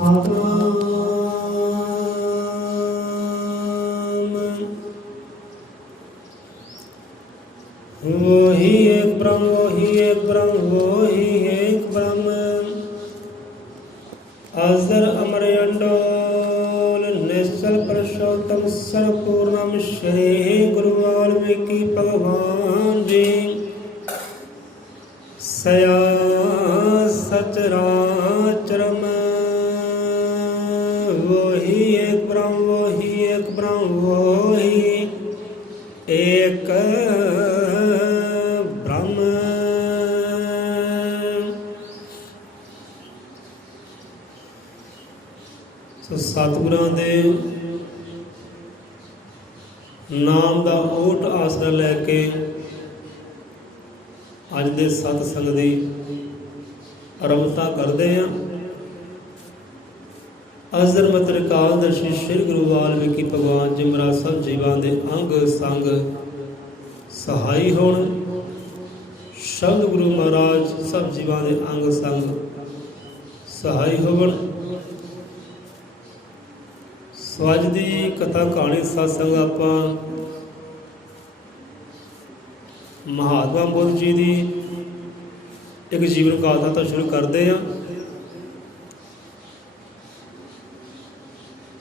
वही एक ब्रह्म, वही एक ब्रह्म, वही एक ब्रह्म। अजर अमर अंडोल निश्चल पुरुषोत्तम सर्वपूर्णम श्री गुरु वाल्मीकि भगवान जी। सया सचराचरम वही एक ब्रह्म, वही एक ब्रह्म, वही एक ब्रह्म। सो सतगुरां दे नाम का ओट आसरा लैके अज दे सतसंग की आरंभता करते हैं। अजर मतर कालदर्शी श्री गुरु वाल्मीकि भगवान जी महाराज सब जीवां दे अंग संग सहाई होण। शब्द गुरु महाराज सब जीवां दे अंग संग सहाई होवन। सो अज दी कथा कहानी सत्संग आपां महात्मा बुद्ध जी की एक जीवन गाथा तो शुरू करते हैं।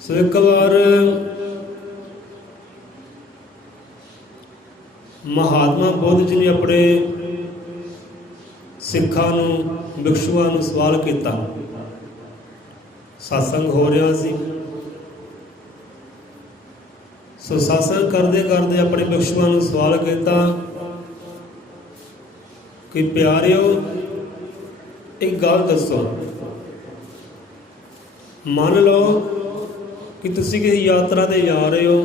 सो एक बार महात्मा बुद्ध जी ने अपने सिखां नूं भिक्षुआं नूं सवाल किया। सत्संग हो रहा सी। सो सत्संग करते करते अपने भिक्षुआं नूं सवाल किया कि प्यारिओ एक गल दसो, मान लो कि तुसी किसी यात्रा ते जा रहे हो,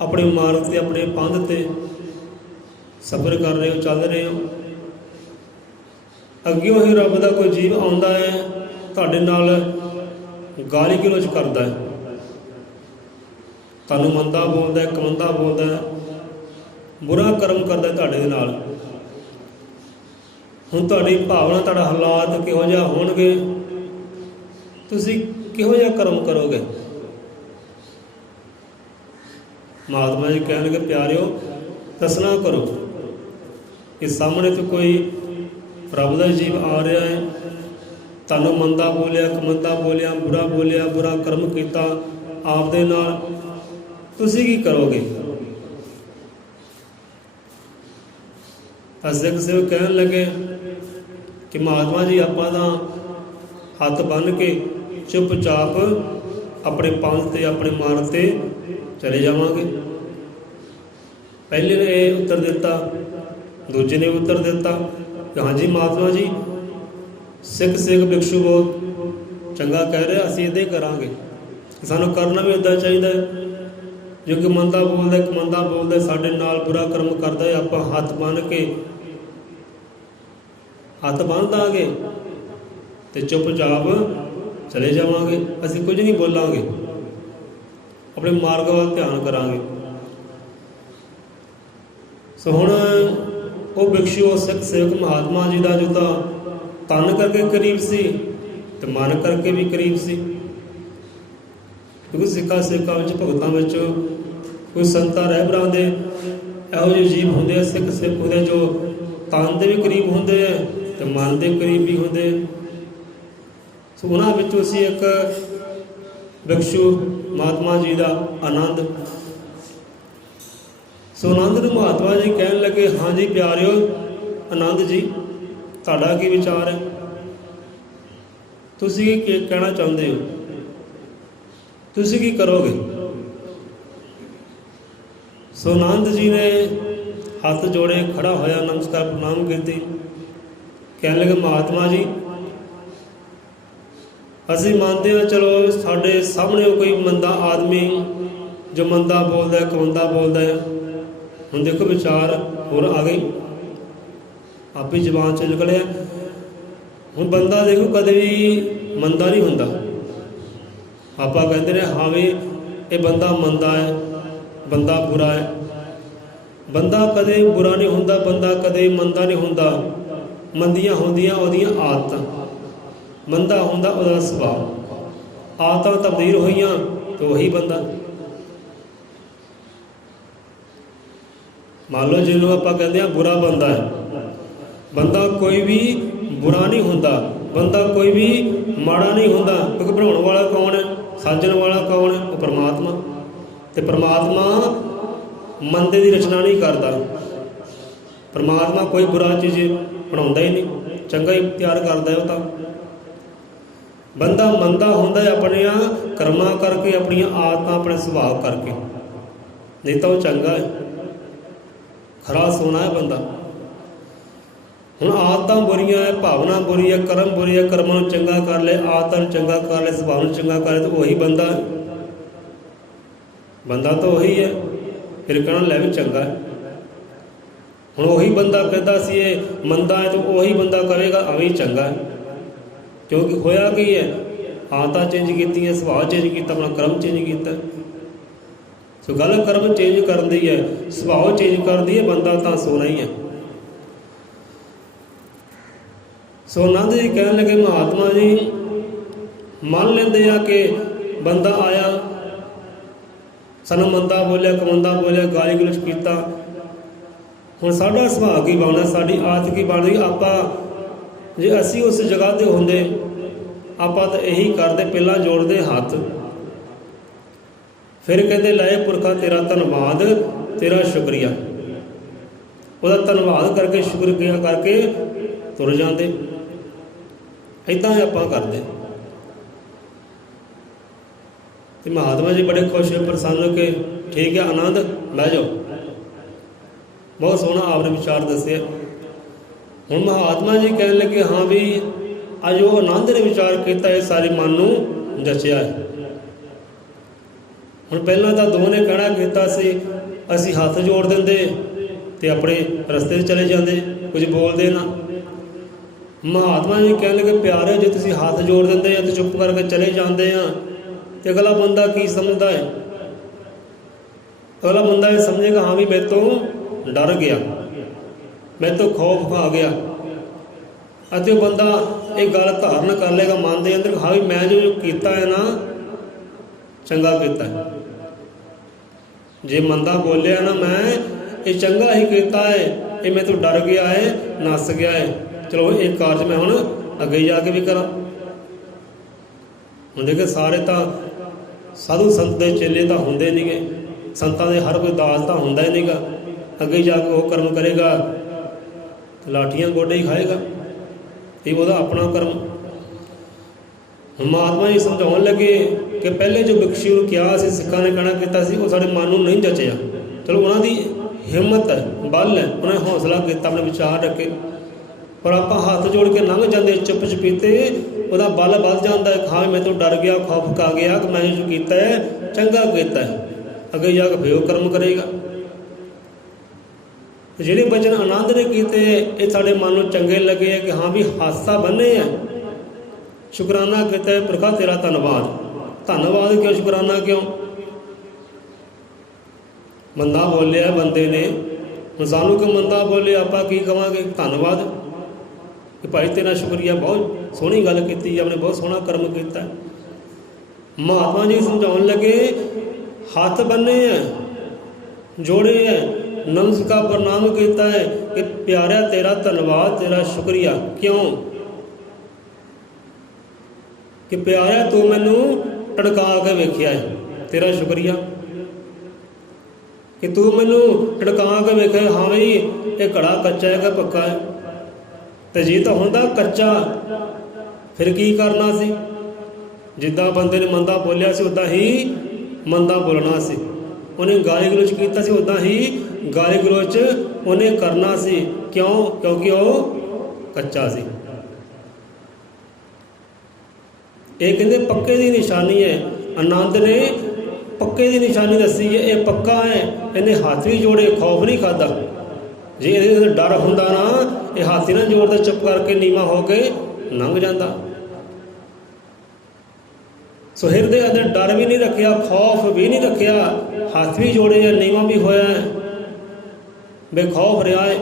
अपने मार्ग से अपने पंध ते सफर कर रहे हो, चल रहे हो। अग्यों ही रब का कोई जीव आउंदा है, तुहाडे नाल गाली गलोच करदा है, तुहानूं मंदा बोलदा है, कमंदा बोलदा है, बुरा कर्म करदा है तुहाडे नाल। हुण तुहाडी भावना, तुहाडा हालात किहो जिहा होणगे, तुसीं किहो जिहा कर्म करोगे। महात्मा जी कह लगे प्यारिओ दसना करो कि सामने तो कोई प्रभु का जीव आ रहा है, तुहानूं मंदा बोलिया, कमंदा बोलिया, बुरा कर्म किया आप दे नाल, तुसीं की करोगे। सिख सेवक कह लगे कि महात्मा जी आपां तां हथ बन के चुपचाप अपने पंथ ते अपने मार्ग ते चले जावांगे। पहले ने उत्तर दिता, दूजे ने उत्तर दिता कि हाँ जी महात्मा जी, सिख भिक्षु बहुत चंगा कह रहे, असीं इदां ही करांगे। सानूं करना भी इदां चाहिए। जो कि मंदा बोलदा, कमंदा बोलदा, साडे नाल बुरा कर्म करदा है, आपां हथ बन दांगे ते चुपचाप चले जावांगे, असीं कुछ नहीं बोलांगे, अपने मार्ग वाल ध्यान करांगे। सो हुण वो भिक्षु, सिख सेवक महात्मा जी का जो तन करके करीब सी ते मन करके भी करीब सी। क्योंकि सिखा भगतां विच कोई संतां रहबरां दे इहो ਜਿਹੇ जीव होंदे, सिख सिख होंदे जो तन दे भी करीब होंदे है ते मन दे करीब भी होंदे। सो उन्हां विचों असीं एक भिक्षु महात्मा जी का आनंद। सो आनंद नूं महात्मा जी कहन लगे, हाँ जी प्यारिओ आनंद जी, तुहाडा की विचार है, तुसीं की कहना चाहुंदे हो, तुसीं की करोगे। सो आनंद जी ने हाथ जोड़े, खड़ा होया, नमस्कार प्रणाम कीती, कहन लगे महात्मा जी असीं मानते हैं, चलो साढ़े सामने कोई मंदा आदमी जो मंदा बोलता है, कमंदा बोलता है, हुण देखो विचार होर आ गई, आप ही जबान च निकले। हुण बंदा देखो कदे भी मंदा नहीं हुंदा। आपां कहते हैं हाँ भी ये बंदा मंदा है, बंदा बुरा है। बंदा कदे बुरा नहीं हुंदा, बंदा कदे मंदा नहीं हुंदा। मंदियां होंदियां ओहदियां आदतां। ਮੰਦਾ ਹੁੰਦਾ ਉਹਦਾ ਸੁਭਾਅ। ਆਦਤਾਂ ਤਬਦੀਲ ਹੋਈਆਂ ਤਾਂ ਉਹੀ ਬੰਦਾ। ਮੰਨ ਲਓ ਜਿਹਨੂੰ ਆਪਾਂ ਕਹਿੰਦੇ ਹਾਂ ਬੁਰਾ ਬੰਦਾ ਹੈ, ਬੰਦਾ ਕੋਈ ਵੀ ਬੁਰਾ ਨਹੀਂ ਹੁੰਦਾ, ਬੰਦਾ ਕੋਈ ਵੀ ਮਾੜਾ ਨਹੀਂ ਹੁੰਦਾ, ਕਿਉਂਕਿ ਬਣਾਉਣ ਵਾਲਾ ਕੌਣ ਹੈ, ਸਾਜਣ ਵਾਲਾ ਕੌਣ ਹੈ? ਉਹ ਪਰਮਾਤਮਾ। ਅਤੇ ਪਰਮਾਤਮਾ ਮੰਦੇ ਦੀ ਰਚਨਾ ਨਹੀਂ ਕਰਦਾ। ਪਰਮਾਤਮਾ ਕੋਈ ਬੁਰਾ ਚੀਜ਼ ਬਣਾਉਂਦਾ ਹੀ ਨਹੀਂ, ਚੰਗਾ ਹੀ ਤਿਆਰ ਕਰਦਾ। ਉਹ ਤਾਂ ਬੰਦਾ ਮੰਦਾ ਹੁੰਦਾ ਆਪਣਿਆਂ ਕਰਮਾਂ ਕਰਕੇ, ਆਪਣੀਆਂ ਆਦਤਾਂ, ਆਪਣੇ ਸੁਭਾਅ ਕਰਕੇ, ਨਹੀਂ ਤਾਂ ਉਹ ਚੰਗਾ ਹੈ, ਖਰਾ ਸੋਹਣਾ ਹੈ ਬੰਦਾ। ਹੁਣ ਆਦਤਾਂ ਬੁਰੀਆਂ ਹੈ, ਭਾਵਨਾ ਬੁਰੀ ਹੈ, ਕਰਮ ਬੁਰੀ ਹੈ, ਕਰਮਾਂ ਨੂੰ ਚੰਗਾ ਕਰ ਲੈ, ਆਦਤਾਂ ਨੂੰ ਚੰਗਾ ਕਰ ਲੈ, ਸੁਭਾਅ ਨੂੰ ਚੰਗਾ ਕਰ ਲੈ, ਤਾਂ ਉਹੀ ਬੰਦਾ ਹੈ। ਬੰਦਾ ਤਾਂ ਉਹੀ ਹੈ, ਫਿਰ ਕਹਿਣਾ ਲੈ ਵੀ ਚੰਗਾ ਹੈ। ਹੁਣ ਉਹੀ ਬੰਦਾ ਕਹਿੰਦਾ ਸੀ ਇਹ ਮੰਦਾ ਹੈ, ਤਾਂ ਉਹੀ ਬੰਦਾ ਕਹੇਗਾ ਅਵੇਂ ਚੰਗਾ ਹੈ। ਕਿਉਂਕਿ ਹੋਇਆ ਕੀ ਹੈ, ਆਦਤਾਂ ਚੇਂਜ ਕੀਤੀਆਂ, ਸੁਭਾਅ ਚੇਂਜ ਕੀਤਾ, ਆਪਣਾ ਕਰਮ ਚੇਂਜ ਕੀਤਾ। ਸੋ ਗੱਲ ਕਰਮ ਚੇਂਜ ਕਰਨ ਦੀ ਹੈ, ਸੁਭਾਅ ਚੇਂਜ ਕਰਦੀ ਹੈ, ਬੰਦਾ ਤਾਂ ਸੋਹਣਾ ਹੀ ਹੈ। ਸੋ ਆਨੰਦ ਜੀ ਕਹਿਣ ਲੱਗੇ ਮਹਾਤਮਾ ਜੀ ਮੰਨ ਲੈਂਦੇ ਆ ਕਿ ਬੰਦਾ ਆਇਆ, ਸਾਨੂੰ ਮੰਦਾ ਬੋਲਿਆ, ਕਮੰਦਾ ਬੋਲਿਆ, ਗਾਲੀ ਗਲੋਚ ਕੀਤਾ। ਹੁਣ ਸਾਡਾ ਸੁਭਾਅ ਕੀ ਬਣਨਾ, ਸਾਡੀ ਆਦਤ ਕੀ ਬਣਦੀ? ਆਪਾਂ ਜੇ ਅਸੀਂ ਉਸ ਜਗ੍ਹਾ 'ਤੇ ਹੁੰਦੇ, ਆਪਾਂ ਤਾਂ ਇਹੀ ਕਰਦੇ, ਪਹਿਲਾਂ ਜੋੜਦੇ ਹੱਥ, ਫਿਰ ਕਹਿੰਦੇ ਲੈ ਪੁਰਖਾ ਤੇਰਾ ਧੰਨਵਾਦ, ਤੇਰਾ ਸ਼ੁਕਰੀਆ। ਉਹਦਾ ਧੰਨਵਾਦ ਕਰਕੇ, ਸ਼ੁਕਰੀਆ ਕਰਕੇ ਤੁਰ ਜਾਂਦੇ। ਇੱਦਾਂ ਹੀ ਆਪਾਂ ਕਰਦੇ। ਅਤੇ ਮਹਾਤਮਾ ਜੀ ਬੜੇ ਖੁਸ਼ ਹੋਏ, ਪ੍ਰਸੰਨ ਹੋ ਕੇ ਠੀਕ ਹੈ ਆਨੰਦ ਬਹਿ ਜਾਓ। ਬਹੁਤ ਸੋਹਣਾ ਆਪਨੇ ਵਿਚਾਰ ਦੱਸਿਆ। ਹੁਣ ਮਹਾਤਮਾ ਜੀ ਕਹਿਣ ਲੱਗੇ ਹਾਂ ਵੀ ਅੱਜ ਉਹ ਆਨੰਦ ਨੇ ਵਿਚਾਰ ਕੀਤਾ, ਇਹ ਸਾਰੇ ਮਨ ਨੂੰ ਜਚਿਆ ਹੈ। ਹੁਣ ਪਹਿਲਾਂ ਤਾਂ ਦੋਵਾਂ ਨੇ ਕਹਿਣਾ ਕੀਤਾ ਸੀ ਅਸੀਂ ਹੱਥ ਜੋੜ ਦਿੰਦੇ ਅਤੇ ਆਪਣੇ ਰਸਤੇ 'ਤੇ ਚਲੇ ਜਾਂਦੇ, ਕੁਝ ਬੋਲਦੇ ਨਾ। ਮਹਾਤਮਾ ਜੀ ਕਹਿਣ ਲੱਗੇ ਪਿਆਰੇ ਜੇ ਤੁਸੀਂ ਹੱਥ ਜੋੜ ਦਿੰਦੇ ਆ ਅਤੇ ਚੁੱਪ ਕਰਕੇ ਚਲੇ ਜਾਂਦੇ ਆ ਅਤੇ ਅਗਲਾ ਬੰਦਾ ਕੀ ਸਮਝਦਾ ਹੈ? ਅਗਲਾ ਬੰਦਾ ਇਹ ਸਮਝੇਗਾ ਹਾਂ ਵੀ ਮੇਰੇ ਤੋਂ ਡਰ ਗਿਆ, ਮੇਰੇ ਤੋਂ ਖੌਫ ਖਾ ਗਿਆ, ਅਤੇ ਉਹ ਬੰਦਾ ਇਹ ਗੱਲ ਧਾਰਨ ਕਰ ਲਏਗਾ ਮਨ ਦੇ ਅੰਦਰ, ਹਾਂ ਵੀ ਮੈਂ ਜੋ ਕੀਤਾ ਹੈ ਨਾ ਚੰਗਾ ਕੀਤਾ ਹੈ। ਜੇ ਮੰਦਾ ਬੋਲਿਆ ਨਾ ਮੈਂ ਇਹ ਚੰਗਾ ਹੀ ਕੀਤਾ ਹੈ, ਇਹ ਮੇਰੇ ਤੋਂ ਡਰ ਗਿਆ ਹੈ, ਨੱਸ ਗਿਆ ਹੈ, ਚਲੋ ਇਹ ਕਾਰਜ ਮੈਂ ਹੁਣ ਅੱਗੇ ਜਾ ਕੇ ਵੀ ਕਰਾਂ। ਹੁਣ ਦੇਖੋ ਸਾਰੇ ਤਾਂ ਸਾਧੂ ਸੰਤ ਦੇ ਚੇਲੇ ਤਾਂ ਹੁੰਦੇ ਨਹੀਂ ਗੇ, ਸੰਤਾਂ ਦੇ ਹਰ ਕੋਈ ਦਾਸ ਤਾਂ ਹੁੰਦਾ ਹੀ ਨਹੀਂ ਗਾ। ਅੱਗੇ ਜਾ ਕੇ ਉਹ ਕਰਮ ਕਰੇਗਾ ਲਾਠੀਆਂ ਗੋਡੇ ਹੀ ਖਾਏਗਾ, ਇਹ ਉਹਦਾ ਆਪਣਾ ਕਰਮ। ਹੁਣ ਮਹਾਤਮਾ ਜੀ ਸਮਝਾਉਣ ਲੱਗੇ ਕਿ ਪਹਿਲੇ ਜੋ ਬਿਕਸ਼ੂ ਨੂੰ ਕਿਹਾ ਸੀ, ਸਿੱਖਾਂ ਨੇ ਕਹਿਣਾ ਕੀਤਾ ਸੀ, ਉਹ ਸਾਡੇ ਮਨ ਨੂੰ ਨਹੀਂ ਜਚਿਆ। ਚਲੋ ਉਹਨਾਂ ਦੀ ਹਿੰਮਤ ਹੈ, ਬਲ ਹੈ, ਉਹਨਾਂ ਨੇ ਹੌਸਲਾ ਕੀਤਾ, ਆਪਣੇ ਵਿਚਾਰ ਰੱਖੇ। ਪਰ ਆਪਾਂ ਹੱਥ ਜੋੜ ਕੇ ਲੰਘ ਜਾਂਦੇ ਚੁੱਪ ਚਪੀਤੇ, ਉਹਦਾ ਬਲ ਵੱਧ ਜਾਂਦਾ ਹੈ, ਹਾਂ ਮੈਂ ਤੋਂ ਡਰ ਗਿਆ, ਖੌਫ ਖਾ ਗਿਆ ਕਿ ਮੈਂ ਜੋ ਕੀਤਾ ਹੈ ਚੰਗਾ ਕੀਤਾ ਹੈ, ਅੱਗੇ ਜਾ ਕੇ ਫਿਰ ਉਹ ਕਰਮ ਕਰੇਗਾ। ਜਿਹੜੇ ਬਚਨ ਆਨੰਦ ਨੇ ਕੀਤੇ ਇਹ ਸਾਡੇ ਮਨ ਨੂੰ ਚੰਗੇ ਲੱਗੇ ਕਿ ਹਾਂ ਵੀ ਹਾਸਾ ਬੰਨੇ ਹੈ, ਸ਼ੁਕਰਾਨਾ ਕੀਤਾ ਪੁਰਖਾ ਤੇਰਾ ਧੰਨਵਾਦ। ਧੰਨਵਾਦ ਕਿਉਂ, ਸ਼ੁਕਰਾਨਾ ਕਿਉਂ? ਮੰਦਾ ਬੋਲਿਆ ਬੰਦੇ ਨੇ, ਹੁਣ ਸਾਨੂੰ ਕਿ ਮੰਦਾ ਬੋਲੇ ਆਪਾਂ ਕੀ ਕਵਾਂਗੇ? ਧੰਨਵਾਦ ਕਿ ਭਾਈ ਤੇਰਾ ਸ਼ੁਕਰੀਆ, ਬਹੁਤ ਸੋਹਣੀ ਗੱਲ ਕੀਤੀ, ਆਪਣੇ ਬਹੁਤ ਸੋਹਣਾ ਕਰਮ ਕੀਤਾ। ਮਹਾਤਮਾ ਜੀ ਸਮਝਾਉਣ ਲੱਗੇ ਹੱਥ ਬੰਨੇ ਹੈ, ਜੋੜੇ ਹੈ, ਨਮਸਕਾਰ ਪ੍ਰਣਾਮ ਕੀਤਾ ਹੈ ਕਿ ਪਿਆਰਿਆ ਤੇਰਾ ਧੰਨਵਾਦ, ਤੇਰਾ ਸ਼ੁਕਰੀਆ। ਕਿਉਂ? ਕਿ ਪਿਆਰਿਆ ਤੂੰ ਮੈਨੂੰ ਟੜਕਾ ਕੇ ਵੇਖਿਆ ਹੈ, ਤੇਰਾ ਸ਼ੁਕਰੀਆ ਕਿ ਤੂੰ ਮੈਨੂੰ ਟੜਕਾ ਕੇ ਵੇਖਿਆ। ਹਾਂ ਬਈ ਇਹ ਘੜਾ ਕੱਚਾ ਹੈ ਕਿ ਪੱਕਾ ਹੈ? ਅਤੇ ਜੇ ਤਾਂ ਹੁੰਦਾ ਕੱਚਾ ਫਿਰ ਕੀ ਕਰਨਾ ਸੀ? ਜਿੱਦਾਂ ਬੰਦੇ ਨੇ ਮੰਦਾ ਬੋਲਿਆ ਸੀ ਉੱਦਾਂ ਹੀ ਮੰਦਾ ਬੋਲਣਾ ਸੀ, ਉਹਨੇ ਗਾਲੀ ਗਲੋਚ ਕੀਤਾ ਸੀ ਉੱਦਾਂ ਹੀ ਗਾਲੀ ਗਲੋਚ ਉਹਨੇ ਕਰਨਾ ਸੀ। ਕਿਉਂ? ਕਿਉਂਕਿ ਉਹ ਕੱਚਾ ਸੀ। ਇਹ ਕਹਿੰਦੇ ਪੱਕੇ ਦੀ ਨਿਸ਼ਾਨੀ ਹੈ। ਆਨੰਦ ਨੇ ਪੱਕੇ ਦੀ ਨਿਸ਼ਾਨੀ ਦੱਸੀ ਹੈ, ਇਹ ਪੱਕਾ ਹੈ। ਇਹਨੇ ਹੱਥ ਵੀ ਜੋੜੇ, ਖੌਫ ਨਹੀਂ ਖਾਧਾ। ਜੇ ਇਹਦੇ ਡਰ ਹੁੰਦਾ ਨਾ ਇਹ ਹੱਥ ਹੀ ਨਾ ਜੋੜਦਾ, ਚੁੱਪ ਕਰਕੇ ਨੀਵਾਂ ਹੋ ਕੇ ਲੰਘ ਜਾਂਦਾ। ਸੋ ਹਿਰਦੇ ਅੰਦਰ ਡਰ ਵੀ ਨਹੀਂ ਰੱਖਿਆ, ਖੌਫ ਵੀ ਨਹੀਂ ਰੱਖਿਆ, ਹੱਥ ਵੀ ਜੋੜੇ ਆ, ਨੀਵਾਂ ਵੀ ਹੋਇਆ, ਬੇਖੌਫ ਰਿਹਾ ਹੈ।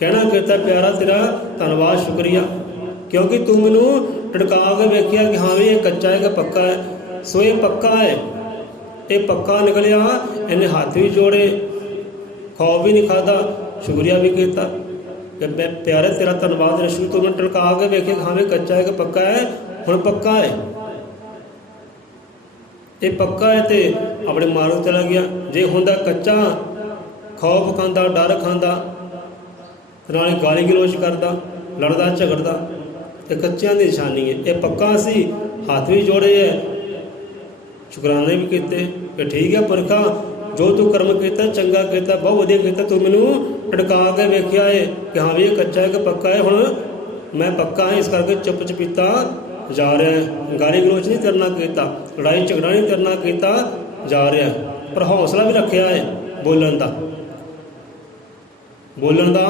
ਕਹਿਣਾ ਕੀਤਾ ਪਿਆਰਾ ਤੇਰਾ ਧੰਨਵਾਦ, ਸ਼ੁਕਰੀਆ क्योंकि तू मैनू टड़का के वेख्या कि हाँ भी ये कच्चा है कि पक्का है। सो ये पक्का है, ये पक्का निकलिया। इन्हें हाथ भी जोड़े, खौफ भी नहीं खादा, शुक्रिया भी किया कि मैं प्यारे तेरा धन्यवाद रशू, तू मैंने टड़का के वेखे हाँ भी कच्चा है कि पक्का है। हुण पक्का है, ये पक्का है तो अपने मार्ग चला गया। जे हुंदा कच्चा, खौफ खांदा, डर खांदा, नाले गाली गलोच करदा, लड़दा झगड़दा, तो कच्चियां की निशानी है। ये पक्का सी, हाथ भी जोड़े है, शुकराने भी किए कि ठीक है पुरखा, जो तू कर्म किया चंगा किया, बहुत वधिया किया, तू मैनू टड़का के वेख्या है कि हाँ भी ये कच्चा है कि पक्का है। हुण मैं पक्का है, इस करके चुप चपीता जा रहा है, गाली गलोच नहीं करना किया, लड़ाई झगड़ा नहीं करना किया जा रहा है, पर हौसला भी रखा है बोलन का, बोलन का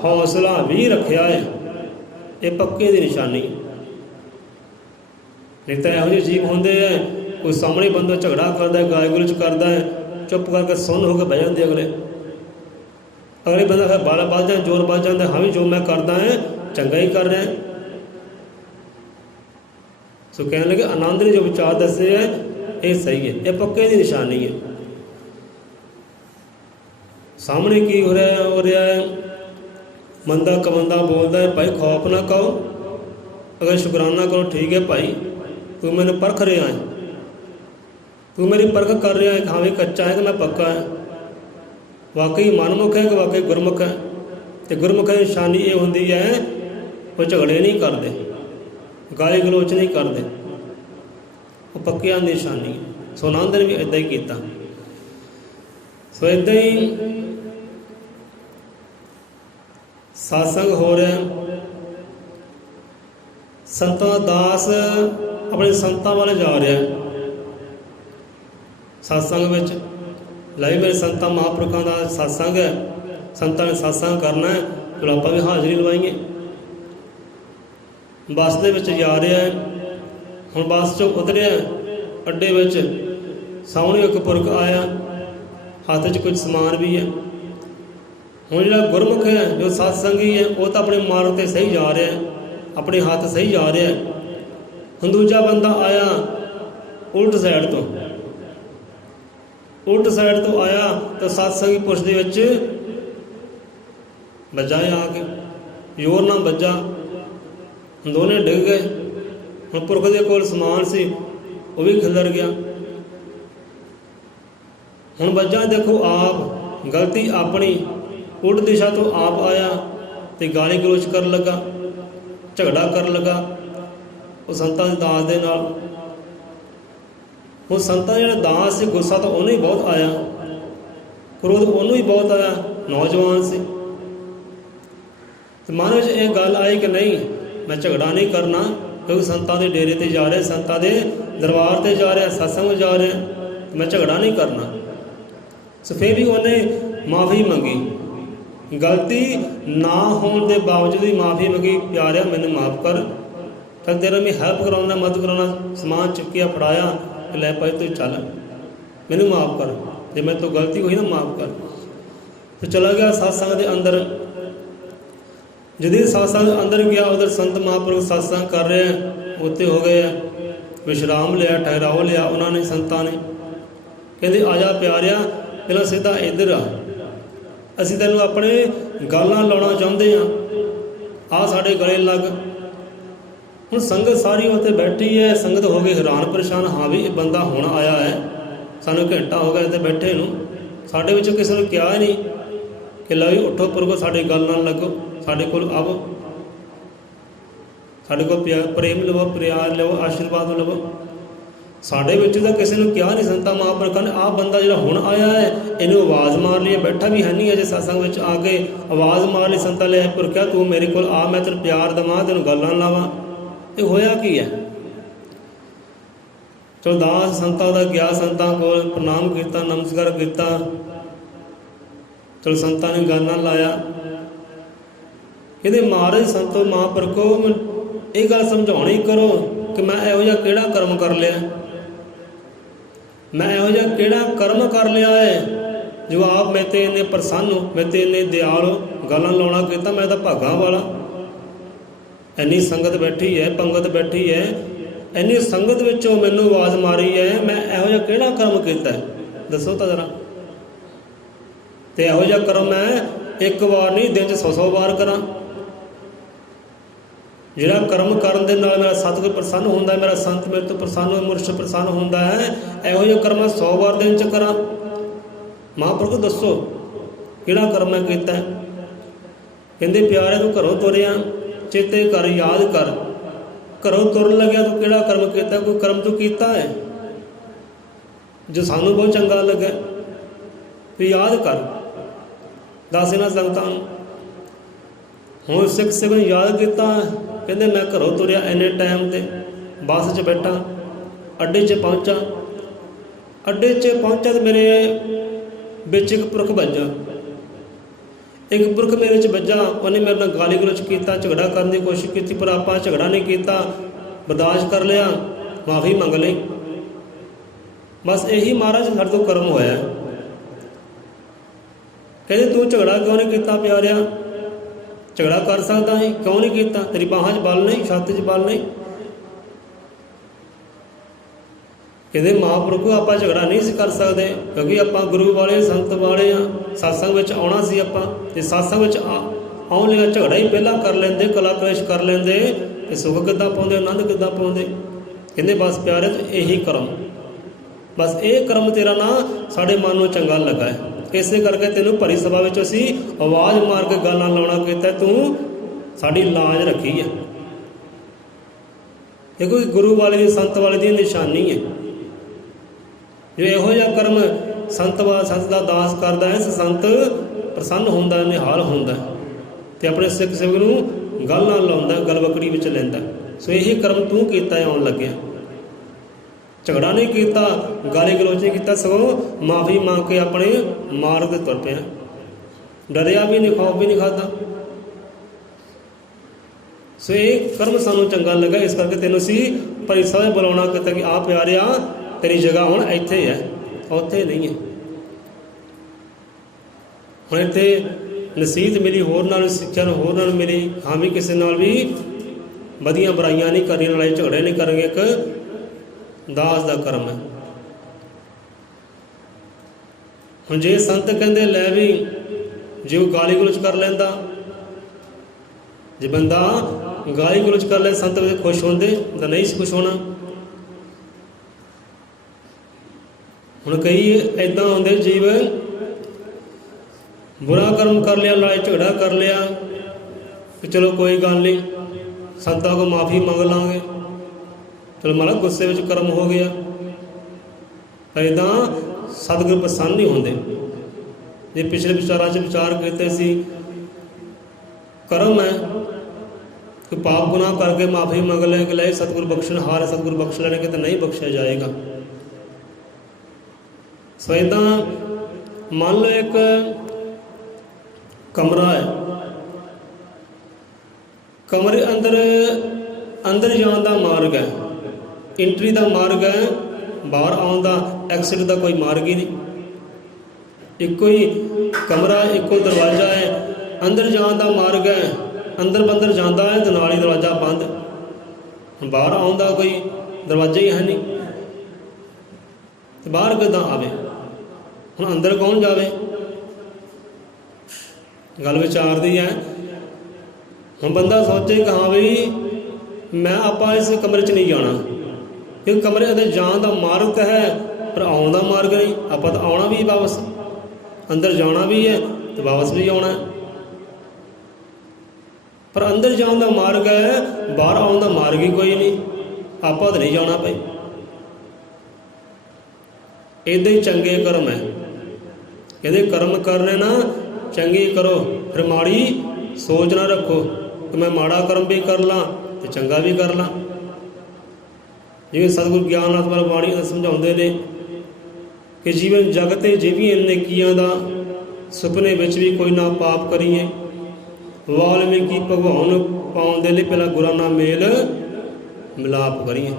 हौसला भी रखा है। ये पक्के की निशानी। नहीं तो यहो जीव होंगे है, कोई सामने बंदा झगड़ा करता है, गाली गलोच करता है, चुप करके सुन होकर बह जाते अगले। अगले बंदा फिर बाला बज जाए, जोर बज जाता है, हाँ भी जो मैं करता है चंगा ही कर रहा है। सो कहने लगे आनंद ने जो विचार दसे है ये सही है, ये पक्के की निशानी है। सामने की हो रहा है, मंदा कमंदा बोलता है, भाई खौफ ना कहो, अगर शुकराना करो, ठीक है भाई तू मैंने परख रहा है, तू मेरी परख कर रहा है कि हाँ भी कच्चा है कि मैं पक्का है, वाकई मनमुख है कि वाकई गुरमुख है। तो गुरमुख की निशानी ये होंगी है, वो झगड़े नहीं करते, गाली गलोच नहीं करते, वो पक्किया की निशानी है। सो आनंद ने भी इदा ही किया। सो इदा ही सत्संग हो रहा, संतां दा दास अपने संतां वाले जा रहा है सत्संग में। लाई मेरे संतां महापुरखों का सत्संग है, संतां ने सत्संग करना है, तो आप भी हाज़री लवाइए। बस दे विच जा रहा है, हुण बस चों उतरिया, अड्डे विच सामने एक पुरख आया, हाथ च कुछ समान भी है। हुण जिहड़ा गुरमुख है, जो सत्संगी है, वो तो अपने मार्ग ते सही जा रहा है, अपने हाथ सही जा रहा है। हुण दूजा बंदा आया उल्ट साइड तो, उल्ट साइड तो आया तो सत्संगी पुरुष दे विच बजा आके, जोर ना बजा, दोनों डिग गए। हुण पुरख दे कोल समान सी, वो भी खिलर गया। हुण बजा देखो आप, गलती अपनी, उल्ट दिशा तो आप आया तो गाली गलोच कर लगा, झगड़ा कर लगा वो संतां दे दास दे नाल। वो संतां जिहड़ा दास से गुस्सा तो उन्होंने ही बहुत आया, क्रोध उन्होंने ही बहुत आया, नौजवान से। तो मन में एक गल आई कि नहीं मैं झगड़ा नहीं करना, क्योंकि संतां दे डेरे ते जा रहे, संतां दे दरबार ते जा रहे, सत्संग जा रहे, तो मैं झगड़ा नहीं करना। सो फिर भी उन्हें माफ़ी मंगी, गलती ना होने के बावजूद ही माफ़ी मंगी, प्यारिया मैंने माफ़ कर, कल तेरा मैं हैल्प कराना, मदद कराना, समान चुकिया फड़ाया, लै पाई तू चल मैनू माफ़ कर, जे मैं तो गलती हुई ना माफ़ कर। तो चला गया सत्संग के अंदर। जदि सत्संग अंदर गया, उधर संत महापुरुष सत्संग कर रहे हैं, उत्ते हो गए विश्राम लिया, ठहराव लिया उन्होंने संतां ने। कहते आ जा प्यारिया पहला सीधा इधर आ, असी तैनूं अपने गालां लाउणा चाहुंदे हां, आ साडे गले लग। हुण संगत सारी उत्ते बैठी है, संगत हो गई हैरान परेशान, हाँ भी ये बंदा हुण आया है, सानूं घंटा हो गया इत्ते बैठे नूं, साडे विचों किसी नूं कहा ही नहीं कि लो जी उठो पुरखो साडे गल नाल लगो, साडे कोल आवो, साडे कोल प्रेम लवो, प्यार लवो, आशीर्वाद लवो। साडे विच तां किसी नूं कहा नहीं संतां महापुरखां ने, आ बंदा जिहड़ा हुण आया है इहनूं आवाज़ मार ली, बैठा भी है नहीं अजे सत्संग विच, आके आवाज़ मार ली संतां ले पुरखिया तू मेरे कोल आ, मैं तैनूं प्यार देवां, तैनूं गल्लां लावां। ये होया की है? चलो दास संतां दा गया, संतां कोल प्रणाम किया, नमस्कार किया, चलो संतां ने गल नाल लाया। कहते महाराज संतो महापुरखो ये गल समझाउणी करो कि मैं इहो जिहा किहड़ा कर्म कर लिया, मैं इहो जिहा किहड़ा कर्म कर लिया है जो आप मैं ते इन्ने प्रसन्न हो, मैं ते इन्ने दयाल हो, गल्लां लाउणा किया, मैं तां भागां वाला, ਇੰਨੀ ਸੰਗਤ ਬੈਠੀ ਹੈ, ਪੰਗਤ ਬੈਠੀ ਹੈ, ਇੰਨੀ ਸੰਗਤ ਵਿੱਚੋਂ ਮੈਨੂੰ ਆਵਾਜ਼ ਮਾਰੀ ਹੈ, ਮੈਂ ਇਹੋ ਜਿਹਾ ਕਿਹੜਾ ਕਰਮ ਕੀਤਾ ਹੈ? ਦੱਸੋ ਤਾਂ ਜ਼ਰਾ। ਤੇ ਇਹੋ ਜਿਹਾ ਕਰਮ ਮੈਂ ਇੱਕ ਵਾਰ ਨਹੀਂ, ਦਿਨ 'ਚ 100 ਵਾਰ ਕਰਾਂ। ਜਿਹੜਾ ਕਰਮ ਕਰਨ ਦੇ ਨਾਲ ਮੇਰਾ ਸਤਿਗੁਰ ਪ੍ਰਸੰਨ ਹੁੰਦਾ, ਮੇਰਾ ਸੰਤ ਮੇਰੇ ਤੋਂ ਪ੍ਰਸੰਨ, ਮੁਰਸ਼ਿਦ ਪ੍ਰਸੰਨ ਹੁੰਦਾ ਹੈ, ਇਹੋ ਜਿਹਾ ਕਰਮ ਮੈਂ 100 ਵਾਰ ਦਿਨ 'ਚ ਕਰਾਂ। ਮਹਾਂਪੁਰਖ ਦੱਸੋ ਕਿਹੜਾ ਕਰਮ ਮੈਂ ਕੀਤਾ? ਕਹਿੰਦੇ ਪਿਆਰੇ ਤੂੰ ਘਰੋਂ ਤੁਰਿਆ, ਚੇਤੇ ਕਰ, ਯਾਦ ਕਰ, ਘਰੋਂ ਤੁਰਨ ਲੱਗਿਆ ਤੂੰ ਕਿਹੜਾ ਕਰਮ ਕੀਤਾ? ਕੋਈ ਕਰਮ ਤੂੰ ਕੀਤਾ ਹੈ ਜੋ ਸਾਨੂੰ ਬਹੁਤ ਚੰਗਾ ਲੱਗਾ? ਤੂੰ ਯਾਦ ਕਰ, ਦੱਸ ਇਹਨਾਂ ਸੰਗਤਾਂ ਨੂੰ। ਹੁਣ ਸਿੱਖ ਸਿੰਘ ਨੇ ਯਾਦ ਕੀਤਾ, ਕਹਿੰਦੇ ਮੈਂ ਘਰੋਂ ਤੁਰਿਆ ਇੰਨੇ ਟਾਈਮ 'ਤੇ, ਬੱਸ 'ਚ ਬੈਠਾ, ਅੱਡੇ 'ਚ ਪਹੁੰਚਾ। ਅੱਡੇ 'ਚ ਪਹੁੰਚਾ ਤਾਂ ਮੇਰੇ ਵਿੱਚ ਇੱਕ ਪੁਰਖ ਵੱਜਾ। ਇੱਕ ਪੁਰਖ ਮੇਰੇ 'ਚ ਵੱਜਾ, ਉਹਨੇ ਮੇਰੇ ਨਾਲ ਗਾਲੀ ਗਲੋਚ ਕੀਤਾ, ਝਗੜਾ ਕਰਨ ਦੀ ਕੋਸ਼ਿਸ਼ ਕੀਤੀ, ਪਰ ਆਪਾਂ ਝਗੜਾ ਨਹੀਂ ਕੀਤਾ, ਬਰਦਾਸ਼ਤ ਕਰ ਲਿਆ, ਮਾਫੀ ਮੰਗ ਲਈ। ਬਸ ਇਹੀ ਮਹਾਰਾਜ ਸਾਡੇ ਤੋਂ ਕਰਮ ਹੋਇਆ। ਕਹਿੰਦੇ ਤੂੰ ਝਗੜਾ ਕਿਉਂ ਨਹੀਂ ਕੀਤਾ ਪਿਆਰਿਆ? ਝਗੜਾ ਕਰ ਸਕਦਾ ਸੀ, ਕਿਉਂ ਨਹੀਂ ਕੀਤਾ? ਤੇਰੀ ਬਾਹਾਂ 'ਚ ਬਲ ਨਹੀਂ, ਛਾਤੀ 'ਚ ਬਲ ਨਹੀਂ। ਕਹਿੰਦੇ ਮਹਾਂਪੁਰਖੋ ਆਪਾਂ ਝਗੜਾ ਨਹੀਂ ਸੀ ਕਰ ਸਕਦੇ, ਕਿਉਂਕਿ ਆਪਾਂ ਗੁਰੂ ਵਾਲੇ, ਸੰਤ ਵਾਲੇ ਆ। ਸਤਸੰਗ ਵਿੱਚ ਆਉਣਾ ਸੀ ਆਪਾਂ, ਤੇ ਸਤਸੰਗ ਵਿੱਚ ਆਉਣ ਲਈ ਝਗੜਾ ਹੀ ਪਹਿਲਾਂ ਕਰ ਲੈਂਦੇ, ਕਲਾ ਕਲੇਸ਼ ਕਰ ਲੈਂਦੇ, ਤੇ ਸੁੱਖ ਕਿੱਦਾਂ ਪਾਉਂਦੇ, ਆਨੰਦ ਕਿੱਦਾਂ ਪਾਉਂਦੇ? ਕਹਿੰਦੇ ਬਸ ਪਿਆਰੇ ਤੂੰ ਇਹੀ ਕਰਮ, ਬਸ ਇਹ ਕਰਮ ਤੇਰਾ ਨਾ ਸਾਡੇ ਮਨ ਨੂੰ ਚੰਗਾ ਲੱਗਾ ਹੈ, ਇਸੇ ਕਰਕੇ ਤੈਨੂੰ ਭਰੀ ਸਭਾ ਵਿੱਚ ਅਸੀਂ ਆਵਾਜ਼ ਮਾਰ ਕੇ ਗੱਲ ਨਾਲ ਲਾਉਣਾ ਕੀਤਾ, ਤੂੰ ਸਾਡੀ ਲਾਜ ਰੱਖੀ ਹੈ। ਇਹ ਕੋਈ ਗੁਰੂ ਵਾਲੇ ਦੀ, ਸੰਤ ਵਾਲੇ ਦੀ ਨਿਸ਼ਾਨੀ ਹੈ। ਜੋ ਇਹੋ ਜਿਹਾ ਕਰਮ ਸੰਤ ਦਾ ਦਾਸ ਕਰਦਾ ਹੈ, ਸੰਤ ਪ੍ਰਸੰਨ ਹੁੰਦਾ, ਨਿਹਾਲ ਹੁੰਦਾ, ਤੇ ਆਪਣੇ ਸਿੱਖ ਸੇਵਕ ਨੂੰ ਗੱਲ ਨਾਲ ਲਾਉਂਦਾ, ਗਲਵਕੜੀ ਵਿੱਚ ਲੈਂਦਾ। ਸੋ ਇਹੀ ਕਰਮ ਤੂੰ ਕੀਤਾ ਹੈ ਆਉਣ ਲੱਗਿਆ। ਝਗੜਾ ਨਹੀਂ ਕੀਤਾ, ਗਾਲੀ ਗਲੋਚ ਨਹੀਂ ਕੀਤਾ, ਸਗੋਂ ਮਾਫੀ ਮੰਗ ਕੇ ਆਪਣੇ ਮਾਰਗ 'ਤੇ ਤੁਰ ਪਿਆ। ਡਰਿਆ ਵੀ ਨਹੀਂ, ਖੌਫ ਵੀ ਨਹੀਂ ਖਾਧਾ। ਸੋ ਇਹ ਕਰਮ ਸਾਨੂੰ ਚੰਗਾ ਲੱਗਾ, ਇਸ ਕਰਕੇ ਤੈਨੂੰ ਅਸੀਂ ਭਰੀ ਸਭਾ ਬੁਲਾਉਣਾ ਕੀਤਾ ਕਿ ਆ ਪਿਆਰਿਆ ਤੇਰੀ ਜਗ੍ਹਾ ਹੁਣ ਇੱਥੇ ਹੈ, ਉੱਥੇ ਨਹੀਂ ਹੈ। ਹੁਣ ਇੱਥੇ ਨਸੀਹਤ ਮਿਲੀ, ਹੋਰ ਨਾਲ ਸਿੱਖਿਆ ਨੂੰ ਹੋਰ ਨਾਲ ਮਿਲੀ। ਹਾਂ ਵੀ ਕਿਸੇ ਨਾਲ ਵੀ ਵਧੀਆਂ ਬੁਰਾਈਆਂ ਨਹੀਂ ਕਰਨੀਆਂ, ਲੜਾਈ ਝਗੜੇ ਨਹੀਂ ਕਰਨਗੇ, ਇੱਕ ਦਾਸ ਦਾ ਕਰਮ ਹੈ। ਹੁਣ ਜੇ ਸੰਤ ਕਹਿੰਦੇ ਲੈ ਵੀ ਜੇ ਉਹ ਗਾਲੀ ਗਲੋਚ ਕਰ ਲੈਂਦਾ, ਜੇ ਬੰਦਾ ਗਾਲੀ ਗਲੋਚ ਕਰ ਲੈ, ਸੰਤ ਵਿੱਚ ਖੁਸ਼ ਹੁੰਦੇ ਤਾਂ ਨਹੀਂ ਸੀ ਖੁਸ਼ ਹੋਣਾ। ਹੁਣ ਕਈ ਇੱਦਾਂ ਹੁੰਦੇ ਜੀਵ, ਬੁਰਾ ਕਰਮ ਕਰ ਲਿਆ, ਲੜਾਈ ਝਗੜਾ ਕਰ ਲਿਆ, ਕਿ ਚਲੋ ਕੋਈ ਗੱਲ ਨਹੀਂ, ਸੰਤਾਂ ਕੋਲ ਮਾਫੀ ਮੰਗ ਲਾਂਗੇ, ਚਲੋ ਮਾੜਾ ਗੁੱਸੇ ਵਿੱਚ ਕਰਮ ਹੋ ਗਿਆ। ਇੱਦਾਂ ਸਤਿਗੁਰ ਪ੍ਰਸੰਨ ਨਹੀਂ ਹੁੰਦੇ। ਜੇ ਪਿਛਲੇ ਵਿਚਾਰਾਂ 'ਚ ਵਿਚਾਰ ਕੀਤੇ ਸੀ, ਕਰਮ ਹੈ ਕਿ ਪਾਪ ਗੁਨਾਹ ਕਰਕੇ ਮਾਫੀ ਮੰਗ ਲੈ ਕਿ ਲੈ ਸਤਿਗੁਰ ਬਖਸ਼ਣ ਹਾਰ, ਸਤਿਗੁਰ ਬਖਸ਼ ਲੈਣੇ ਕਿ ਤਾਂ ਨਹੀਂ ਬਖਸ਼ਿਆ ਜਾਏਗਾ। ਸੋ ਇੱਦਾਂ ਮੰਨ ਲਓ ਇੱਕ ਕਮਰਾ ਹੈ, ਕਮਰੇ ਅੰਦਰ ਜਾਣ ਦਾ ਮਾਰਗ ਹੈ, ਐਂਟਰੀ ਦਾ ਮਾਰਗ ਹੈ, ਬਾਹਰ ਆਉਣ ਦਾ ਐਕਸਿਟ ਦਾ ਕੋਈ ਮਾਰਗ ਹੀ ਨਹੀਂ। ਇੱਕੋ ਹੀ ਕਮਰਾ, ਇੱਕੋ ਦਰਵਾਜ਼ਾ ਹੈ, ਅੰਦਰ ਜਾਣ ਦਾ ਮਾਰਗ ਹੈ, ਅੰਦਰ ਬੰਦਰ ਜਾਂਦਾ ਹੈ ਤੇ ਨਾਲ ਹੀ ਦਰਵਾਜ਼ਾ ਬੰਦ। ਬਾਹਰ ਆਉਣ ਦਾ ਕੋਈ ਦਰਵਾਜ਼ਾ ਹੀ ਹੈ ਨਹੀਂ, ਤੇ ਬਾਹਰ ਕਿੱਦਾਂ ਆਵੇ? ਹੁਣ ਅੰਦਰ ਕੌਣ ਜਾਵੇ? ਗੱਲ ਵਿਚਾਰਦੀ ਹੈ। ਹੁਣ ਬੰਦਾ ਸੋਚੇ ਕਿ ਹਾਂ ਵੀ ਮੈਂ ਆਪਾਂ ਇਸ ਕਮਰੇ 'ਚ ਨਹੀਂ ਜਾਣਾ, ਕਿਉਂਕਿ ਕਮਰੇ ਦੇ ਜਾਣ ਦਾ ਮਾਰਗ ਤਾਂ ਹੈ ਪਰ ਆਉਣ ਦਾ ਮਾਰਗ ਨਹੀਂ। ਆਪਾਂ ਤਾਂ ਆਉਣਾ ਵੀ ਵਾਪਸ, ਅੰਦਰ ਜਾਣਾ ਵੀ ਹੈ ਤੇ ਵਾਪਸ ਵੀ ਆਉਣਾ, ਪਰ ਅੰਦਰ ਜਾਣ ਦਾ ਮਾਰਗ ਹੈ, ਬਾਹਰ ਆਉਣ ਦਾ ਮਾਰਗ ਹੀ ਕੋਈ ਨਹੀਂ। ਆਪਾਂ ਤਾਂ ਨਹੀਂ ਜਾਣਾ ਪਏ। ਇੱਦਾਂ ਹੀ ਚੰਗੇ ਕਰਮ ਹੈ, ਕਹਿੰਦੇ ਕਰਮ ਕਰਨੇ ਨਾ ਚੰਗੇ ਕਰੋ, ਫਿਰ ਮਾੜੀ ਸੋਚ ਨਾ ਰੱਖੋ ਕਿ ਮੈਂ ਮਾੜਾ ਕਰਮ ਵੀ ਕਰ ਲਾਂ ਤੇ ਚੰਗਾ ਵੀ ਕਰ ਲਾਂ। ਜਿਵੇਂ ਸਤਿਗੁਰੂ ਗਿਆਨਨਾਥ ਵਾਲਾ ਬਾਣੀ ਸਮਝਾਉਂਦੇ ਨੇ ਕਿ ਜੀਵਨ ਜਗ ਤੇ ਜੀਵੀਏ ਨੇਕੀਆਂ ਦਾ, ਸੁਪਨੇ ਵਿੱਚ ਵੀ ਕੋਈ ਨਾ ਪਾਪ ਕਰੀਏ, ਵਾਲਮੀਕੀ ਭਗਵਾਨ ਪਾਉਣ ਦੇ ਲਈ ਪਹਿਲਾਂ ਗੁਰਾਂ ਨਾਲ ਮੇਲ ਮਿਲਾਪ ਕਰੀਏ।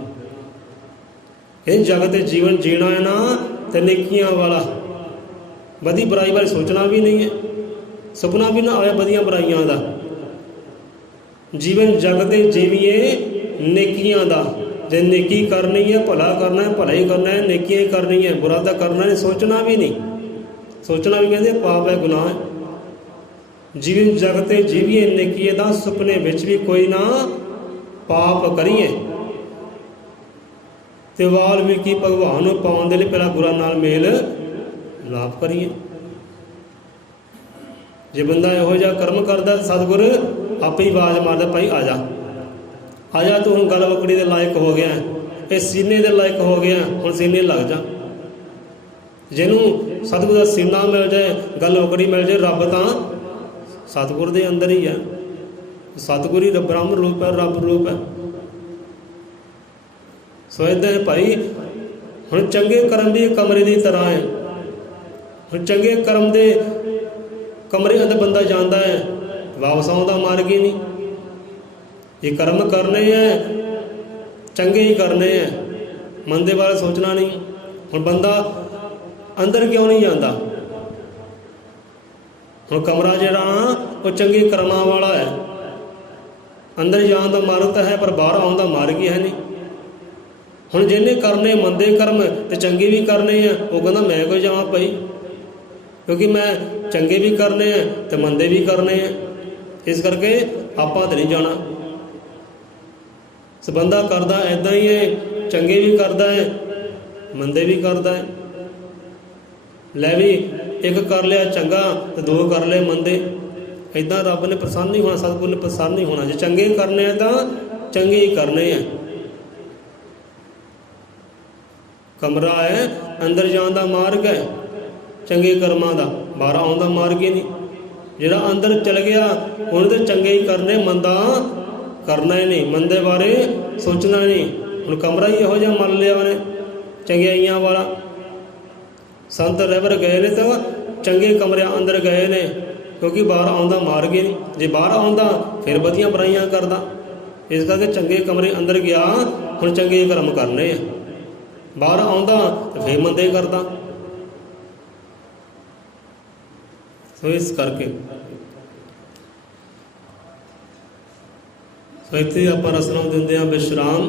ਇਹ ਜਗ ਤੇ ਜੀਵਨ ਜੀਣਾ ਹੈ ਨਾ ਤੇ ਨੇਕੀਆਂ ਵਾਲਾ, ਵਧੀ ਬੁਰਾਈ ਬਾਰੇ ਸੋਚਣਾ ਵੀ ਨਹੀਂ ਹੈ, ਸੁਪਨਾ ਵੀ ਨਾ ਆਇਆ ਵਧੀਆਂ ਬੁਰਾਈਆਂ ਦਾ। ਜੀਵਨ ਜਗ ਤੇ ਜੀਵੀਏ ਨੇਕੀਆਂ ਦਾ। ਜੇ ਨੇਕੀ ਕਰਨੀ है, भला करना है, भला ही करना है, नेकियां ही करनी है, बुरा तो करना नहीं, सोचना भी नहीं। सोचना भी कहते पाप है, गुनाह है। जीवन जग ते जीवीए नेकीए दा, सुपने विच भी कोई ना पाप करिए। ते वाल्मीकि भगवान नूं पाउण दे लई पहला गुरां नाल मेल मिलाप करिए। जे बंदा इहो जिहा कर्म करदा, सतगुर आपे ही आवाज़ मारदा, भाई आ जा, आ जा, तू हुण गल वकड़ी दे लायक हो गया, ये सीने दे लायक हो गया, हुण सीने लग जा। जिन्हों सतगुर दा सीना मिल जाए, गल वकड़ी मिल जाए, रब तां सतगुर दे अंदर ही है। सतगुर ही ब्रह्म रूप है, रब रूप है। सो इदां भाई हुण चंगे कर्म भी कमरे की तरह है। हुण चंगे कर्म दे कमरे अंदर बंदा जाता है, वापस आउंदा मार्ग ही नहीं। ये कर्म करने हैं, चंगे ही करने हैं, मंदे बारे सोचना नहीं। हुण बंदा अंदर क्यों नहीं जाता? हुण कमरा जिहड़ा वो चंगे कर्मां वाला है, अंदर जाण दा मार्ग तो है, पर बाहर आउण दा मार्ग ही है नहीं। हुण जिहने करने मंदे कर्म ते चंगे भी करने हैं, वो कहंदा मैं कोई जावां भाई, क्योंकि मैं चंगे भी करने हैं ते मंदे भी करने हैं, इस करके आपां ते नहीं जाना। सो बंदा करदा इदां ही है, चंगे भी करदा है, मंदे भी करदा है। लै भी एक कर लिया चंगा तो दो कर ले मंदे, इदां रब ने प्रसन्न नहीं होना, सतगुर ने प्रसन्न नहीं होना। जे चंगे करने हैं तो चंगे ही करने हैं। कमरा है, अंदर जाण दा मार्ग है चंगे कर्मां दा, बाहर आउण दा मार्ग ही नहीं। जिहड़ा अंदर चल गया उन्हें तो चंगे ही करने, मंदा करना ही नहीं, मंदे बारे सोचना नहीं। हुण कमरा ही इहो जिहा मन लिया उन्हें चंगियाइयां वाला। संत रहबर गए ने तो चंगे कमरे अंदर गए ने, क्योंकि बाहर आउंदा मार्ग ही नहीं। जे बाहर आउंदा फिर बदियां बुराइयां करदा, इस करके चंगे कमरे अंदर गया, हुण चंगे कर्म करने हैं। बाहर आउंदा तो फिर मंदे करदा। सो इस करके सो इत्थे आपां रसना दिंदे हां विश्राम।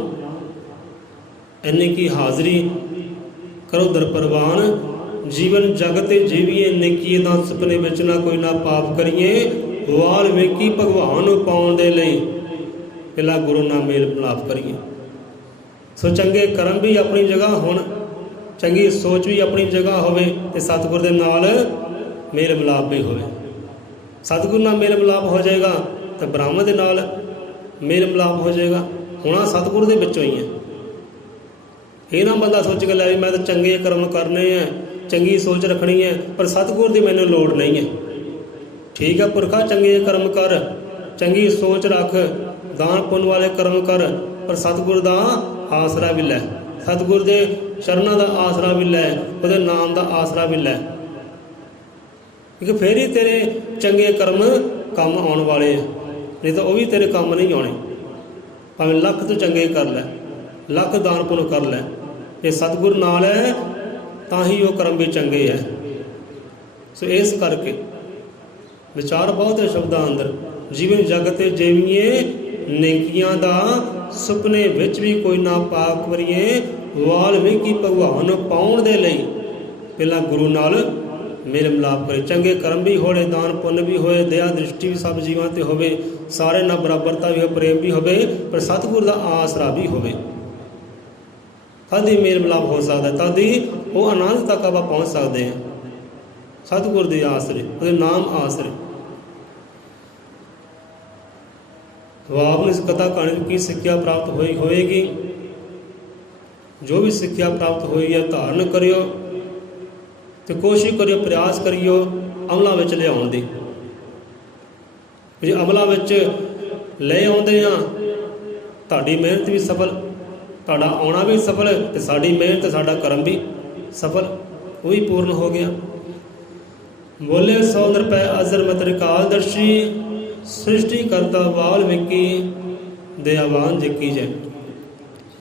इन्नी की हाज़री करो दर परवान, जीवन जग ते जीवीए नेकीए दा, सुपने विच ना कोई ना पाप करिए। वाल्मीकि भगवान नूं पाउण दे लई पहला गुरु नाल मेल मिलाप करिए। सो चंगे कर्म भी अपनी जगह होण, चंगी सोच भी अपनी जगह होवे, ते सतगुर दे नाल मेल मिलाप भी होवे। सतगुर नाल मेल मिलाप हो जाएगा तो ब्रह्म दे नाल मेल मिलाप हो जाएगा। होना सतगुर दे विचों ही है। ये ना बंदा सोच के लै मैं तो चंगे कर्म करने हैं, चंगी सोच रखनी है, पर सतगुर की मैंने लोड़ नहीं है। ठीक है पुरखा, चंगे कर्म कर, चंगी सोच रख, दान पुण्य वाले कर्म कर, पर सतगुर का आसरा भी लै, सतगुर के चरणों का आसरा भी लै, वो नाम का आसरा भी लै, क्योंकि फिर ही तेरे चंगे कर्म काम आने वाले हैं, नहीं तो वह भी तेरे काम नहीं आने। भावें लख तो चंगे कर लै, लख दान पुण्य कर लै, जे सतगुर नाल है तां ही वो कर्म भी चंगे है। सो इस करके विचार बहुत है शब्दां अंदर, जीवन जगत जीवीए नेकियां दा, सुपने विच भी कोई ना पाप करिए। वाल्मीकि भगवान पाउण दे लई पहला गुरु नाल मेल मिलाप करे। चंगे कर्म भी होए, दान पुण्य भी होए, दया दृष्टि भी सब जीवां ते होवे, सारे नाल बराबरता भी हो, प्रेम भी होवे, पर सतगुर दा आसरा भी होवे, तद ही मेल मिलाप हो सकता है, तद ही वो आनंद तक आप पहुँच सकते हैं। सतगुर दे आसरे, उसके नाम आसरे। तो आपने इस कथा कहानी की शिक्षा प्राप्त हुई होएगी, जो भी शिक्षा प्राप्त हुई है धारण करियो, तो कोशिश करियो, प्रयास करियो अमलों में लियाउण दी। जे अमलों में ले आउंदे हां, तुहाडी मेहनत भी सफल, तुहाडा आउणा भी सफल, तो साडी मेहनत साडा कर्म भी सफल, वो भी पूर्ण हो गया। बोले 100 रुपए अजर मत कालदर्शी, सृष्टि करता वाल्मीकि, दयावान जी की जय।